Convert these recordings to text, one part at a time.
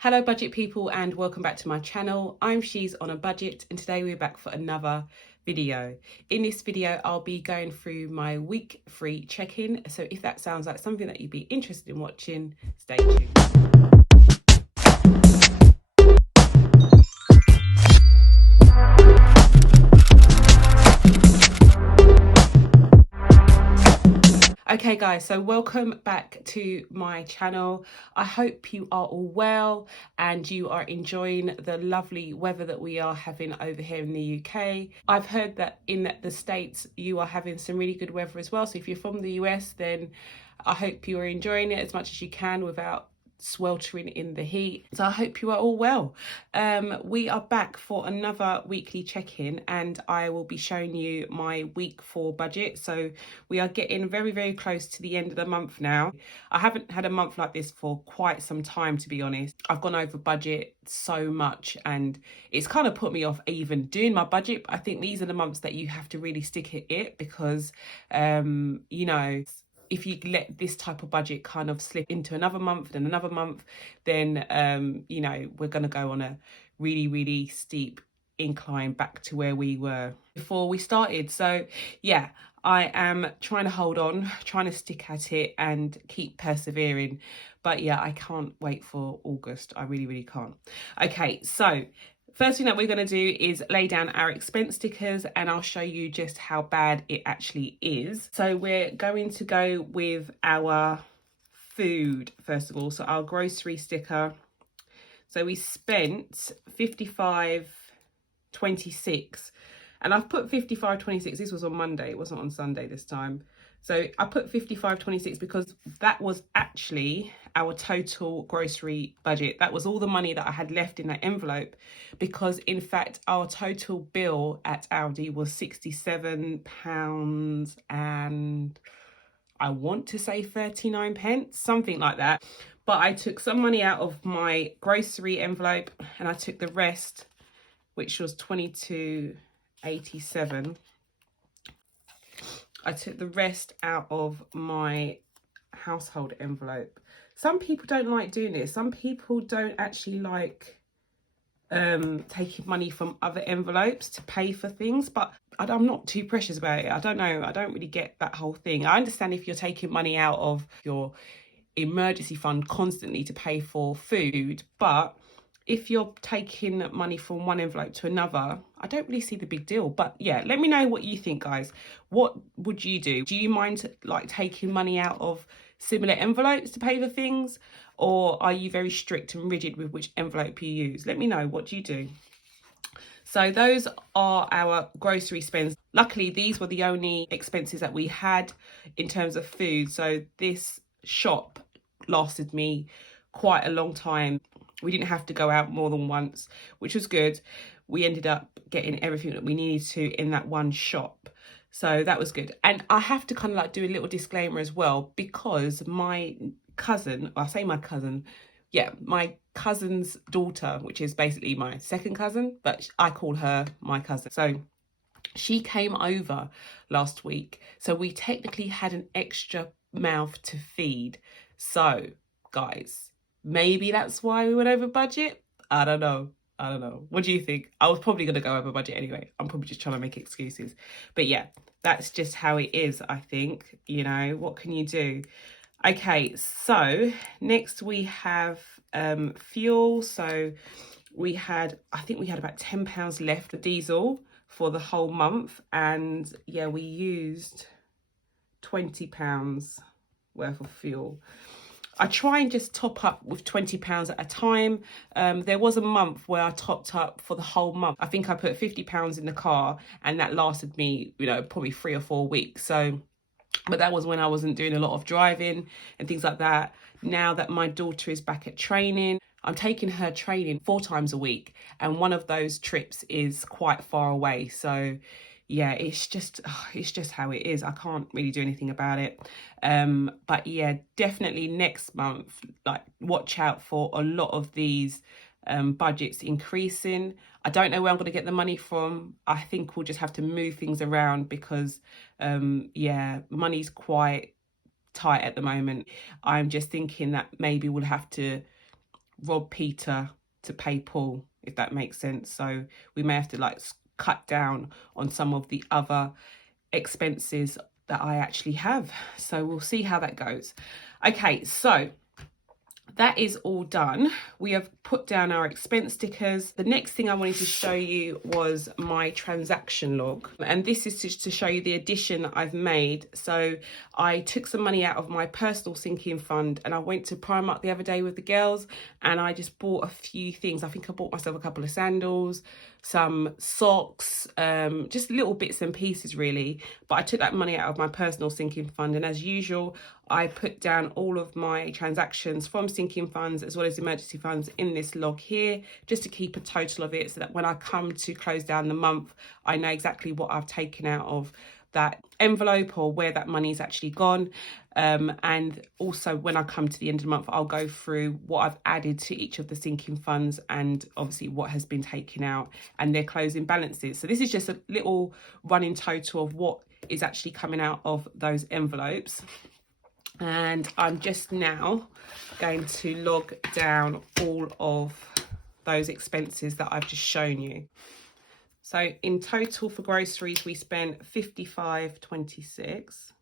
Hello budget people and welcome back to my channel. I'm She's on a Budget and today we're back for another video. In this video I'll be going through my week free check-in, so if that sounds like something that you'd be interested in watching, stay tuned. Okay guys, so welcome back to my channel. I hope you are all well and you are enjoying the lovely weather that we are having over here in the UK. I've heard that in the States you are having some really good weather as well, so if you're from the US then I hope you are enjoying it as much as you can without sweltering in the heat. So I hope you are all well. We are back for another weekly check-in and I will be showing you my week 4 budget. So we are getting very close to the end of the month now. I haven't had a month like this for quite some time, to be honest. I've gone over budget so much and it's kind of put me off even doing my budget. But I think these are the months that you have to really stick at it because you know, if you let this type of budget kind of slip into another month and another month, then, you know, we're going to go on a really steep incline back to where we were before we started. So, yeah, I am trying to hold on, trying to stick at it and keep persevering. But, yeah, I can't wait for August. I really can't. Okay, so first thing that we're going to do is lay down our expense stickers and I'll show you just how bad it actually is. So we're going to go with our food first of all. So our grocery sticker. So we spent 55.26 and I've put 55.26. This was on Monday. It wasn't on Sunday this time. So I put 55.26 because that was actually our total grocery budget. That was all the money that I had left in that envelope, because in fact our total bill at Aldi was £67 and I want to say 39 pence, something like that. But I took some money out of my grocery envelope and I took the rest, which was 22.87. I took the rest out of my household envelope. Some people don't like doing this. Some people don't actually like taking money from other envelopes to pay for things, but I'm not too precious about it. I don't know. I don't really get that whole thing. I understand if you're taking money out of your emergency fund constantly to pay for food, but if you're taking money from one envelope to another, I don't really see the big deal. But yeah, let me know what you think, guys. What would you do? Do you mind like taking money out of similar envelopes to pay for things? Or are you very strict and rigid with which envelope you use? Let me know. What do you do? So those are our grocery spends. Luckily, these were the only expenses that we had in terms of food. So this shop lasted me quite a long time. We didn't have to go out more than once, which was good. We ended up getting everything that we needed to in that one shop. So that was good. And I have to kind of like do a little disclaimer as well, because my cousin, I say my cousin, yeah, my cousin's daughter, which is basically my second cousin, but I call her my cousin. So she came over last week. So we technically had an extra mouth to feed. So guys, maybe that's why we went over budget. I don't know. What do you think? I was probably going to go over budget anyway. I'm probably just trying to make excuses. But yeah, that's just how it is, I think. You know, what can you do? Okay, so next we have fuel. So we had, I think we had about £10 left of diesel for the whole month. And yeah, we used £20 worth of fuel. I try and just top up with £20 at a time. There was a month where I topped up for the whole month. I think I put £50 in the car and that lasted me, you know, probably 3 or 4 weeks. So, but that was when I wasn't doing a lot of driving and things like that. Now that my daughter is back at training, I'm taking her training 4 times a week. And one of those trips is quite far away. So yeah, it's just how it is. I can't really do anything about it. But yeah, definitely next month, like watch out for a lot of these budgets increasing. I don't know where I'm going to get the money from. I think we'll just have to move things around because yeah, money's quite tight at the moment. I'm just thinking that maybe we'll have to rob Peter to pay Paul, if that makes sense. So we may have to like cut down on some of the other expenses that I actually have. So we'll see how that goes. Okay, so that is all done. We have put down our expense stickers. The next thing I wanted to show you was my transaction log. And this is just to show you the addition that I've made. So I took some money out of my personal sinking fund and I went to Primark the other day with the girls and I just bought a few things. I think I bought myself a couple of sandals, some socks, just little bits and pieces really. But I took that money out of my personal sinking fund, and as usual, I put down all of my transactions from sinking funds as well as emergency funds in this log here, just to keep a total of it so that when I come to close down the month, I know exactly what I've taken out of that envelope or where that money is actually gone. And also when I come to the end of the month, I'll go through what I've added to each of the sinking funds and obviously what has been taken out and their closing balances. So this is just a little running total of what is actually coming out of those envelopes. And I'm just now going to log down all of those expenses that I've just shown you. So in total for groceries, we spent £55.26.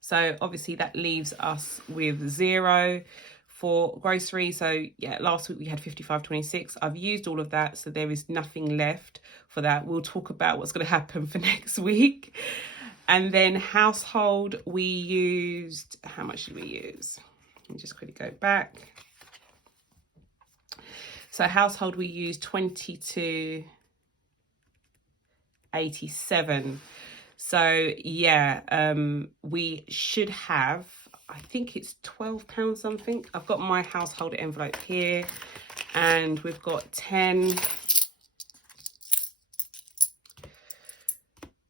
So obviously that leaves us with zero for groceries. So yeah, last week we had £55.26. I've used all of that, so there is nothing left for that. We'll talk about what's going to happen for next week. And then household, we used, how much did we use? Let me just quickly go back. So household, we used 22.87. So yeah, we should have, I think it's £12 something. I've got my household envelope here and we've got 10.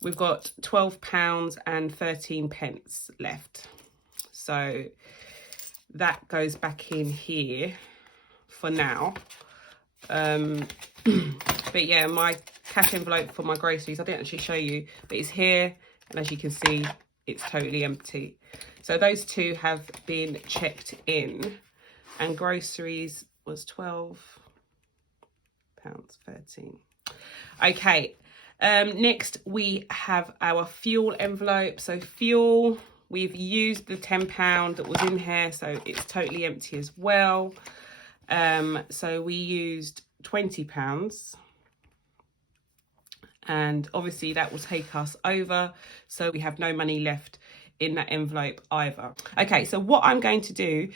We've got £12.13 left. So that goes back in here for now. But yeah, my cash envelope for my groceries, I didn't actually show you, but it's here. And as you can see, it's totally empty. So those two have been checked in, and groceries was £12.13. Okay. Next we have our fuel envelope. So fuel, we've used the £10 that was in here, so it's totally empty as well. So we used £20, and obviously that will take us over, so we have no money left in that envelope either. Okay, so what I'm going to do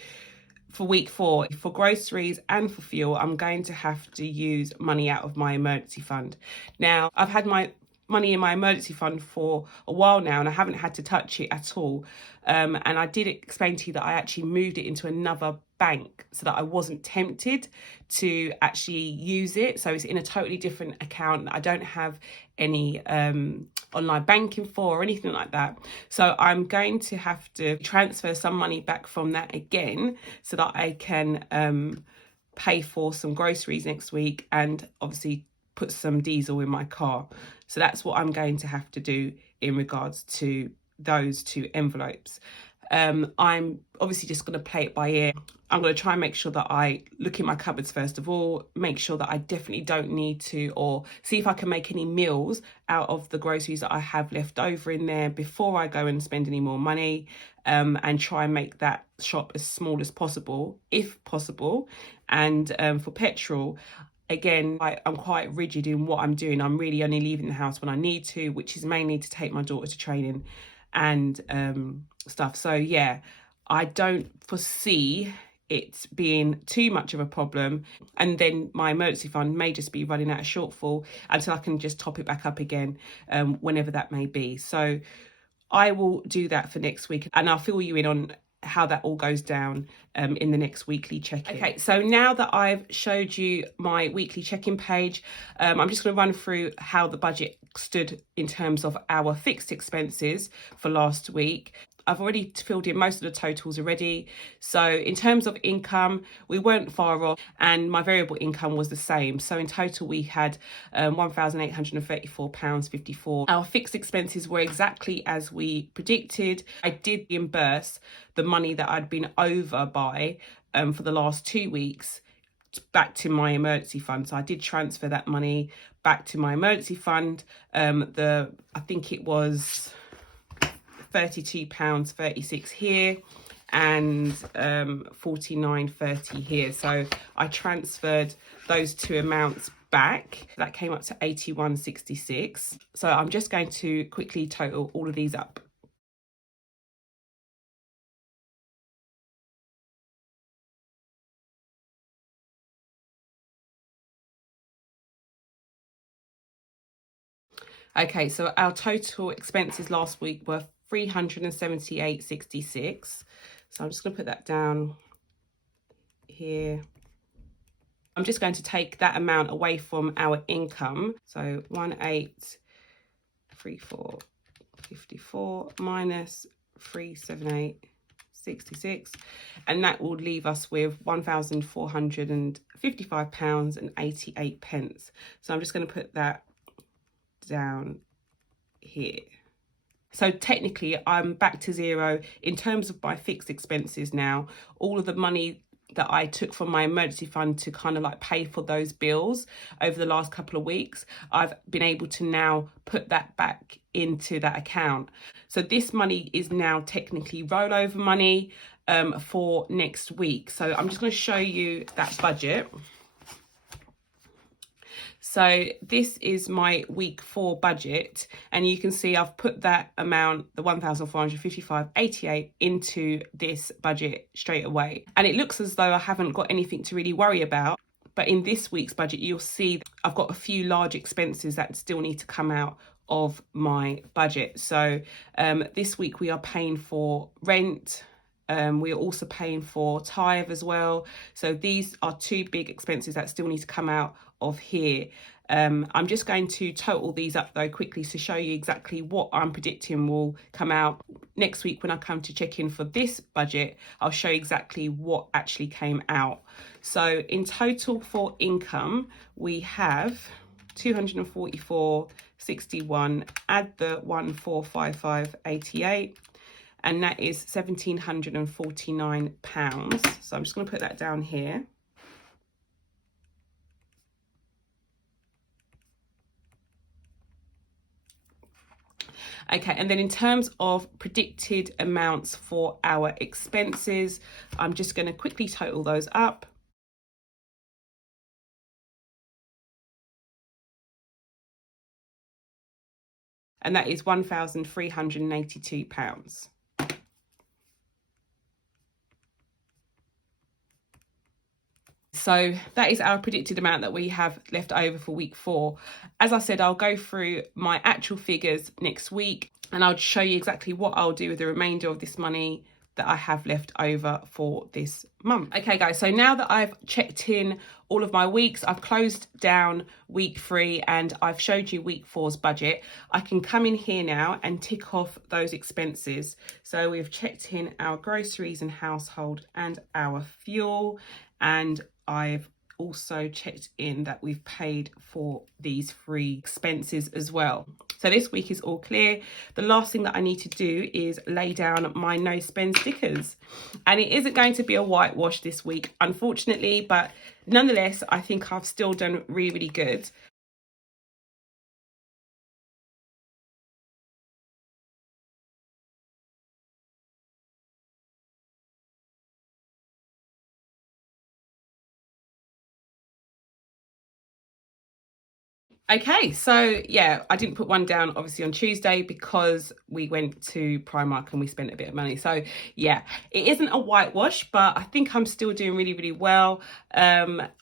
for week 4, for groceries and for fuel, I'm going to have to use money out of my emergency fund. Now, I've had my money in my emergency fund for a while now and I haven't had to touch it at all. And I did explain to you that I actually moved it into another bank so that I wasn't tempted to actually use it. So it's in a totally different account that I don't have any online banking for or anything like that. So I'm going to have to transfer some money back from that again so that I can pay for some groceries next week and obviously put some diesel in my car. So that's what I'm going to have to do in regards to those two envelopes. I'm obviously just going to play it by ear. I'm going to try and make sure that I look in my cupboards first of all, make sure that I definitely don't need to, or see if I can make any meals out of the groceries that I have left over in there before I go and spend any more money, and try and make that shop as small as possible, if possible. And for petrol, again, I'm quite rigid in what I'm doing. I'm really only leaving the house when I need to, which is mainly to take my daughter to training and stuff. So yeah, I don't foresee it being too much of a problem, and then my emergency fund may just be running out of shortfall until I can just top it back up again, whenever that may be. So I will do that for next week, and I'll fill you in on how that all goes down in the next weekly check-in. Okay, so now that I've showed you my weekly check-in page, I'm just going to run through how the budget stood in terms of our fixed expenses for last week. I've already filled in most of the totals already. So in terms of income, we weren't far off, and my variable income was the same. So in total, we had £1,834.54. Our fixed expenses were exactly as we predicted. I did reimburse the money that I'd been over by for the last 2 weeks back to my emergency fund. So I did transfer that money back to my emergency fund. I think it was £32.36 here and £49.30 here. So I transferred those two amounts back. That came up to £81.66. So I'm just going to quickly total all of these up. Okay, so our total expenses last week were £378.66. So I'm just going to put that down here. I'm just going to take that amount away from our income. So 1834.54 minus 378.66, and that will leave us with £1,455.88. So I'm just going to put that down here. So technically I'm back to zero in terms of my fixed expenses now. All of the money that I took from my emergency fund to kind of like pay for those bills over the last couple of weeks, I've been able to now put that back into that account. So this money is now technically rollover money for next week. So I'm just going to show you that budget. So this is my week 4 budget, and you can see I've put that amount, the 1,455.88, into this budget straight away. And it looks as though I haven't got anything to really worry about. But in this week's budget, you'll see I've got a few large expenses that still need to come out of my budget. So this week we are paying for rent. We are also paying for tithe as well. So these are two big expenses that still need to come out of here. I'm just going to total these up though quickly to show you exactly what I'm predicting will come out next week. When I come to check in for this budget, I'll show you exactly what actually came out. So in total for income, we have 244.61, add the 1,455.88, and that is £1,749. So I'm just going to put that down here. Okay, and then in terms of predicted amounts for our expenses, I'm just going to quickly total those up. And that is £1,382. So that is our predicted amount that we have left over for week 4. As I said, I'll go through my actual figures next week, and I'll show you exactly what I'll do with the remainder of this money that I have left over for this month. Okay guys, so now that I've checked in all of my weeks, I've closed down week 3 and I've showed you week 4's budget, I can come in here now and tick off those expenses. So we've checked in our groceries and household and our fuel, and I've also checked in that we've paid for these 3 expenses as well. So this week is all clear. The last thing that I need to do is lay down my no spend stickers. And it isn't going to be a whitewash this week, unfortunately, but nonetheless, I think I've still done really, really good. Okay, so yeah, I didn't put one down obviously on Tuesday because we went to Primark and we spent a bit of money. So yeah, it isn't a whitewash, but I think I'm still doing really, really well.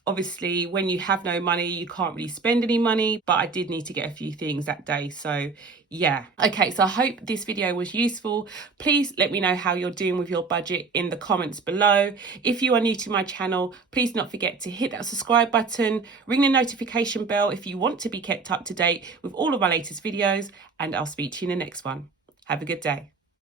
Obviously, when you have no money, you can't really spend any money, but I did need to get a few things that day. So yeah. Okay, so I hope this video was useful. Please let me know how you're doing with your budget in the comments below. If you are new to my channel, please do not forget to hit that subscribe button, ring the notification bell if you want to be kept up to date with all of my latest videos, and I'll speak to you in the next one. Have a good day.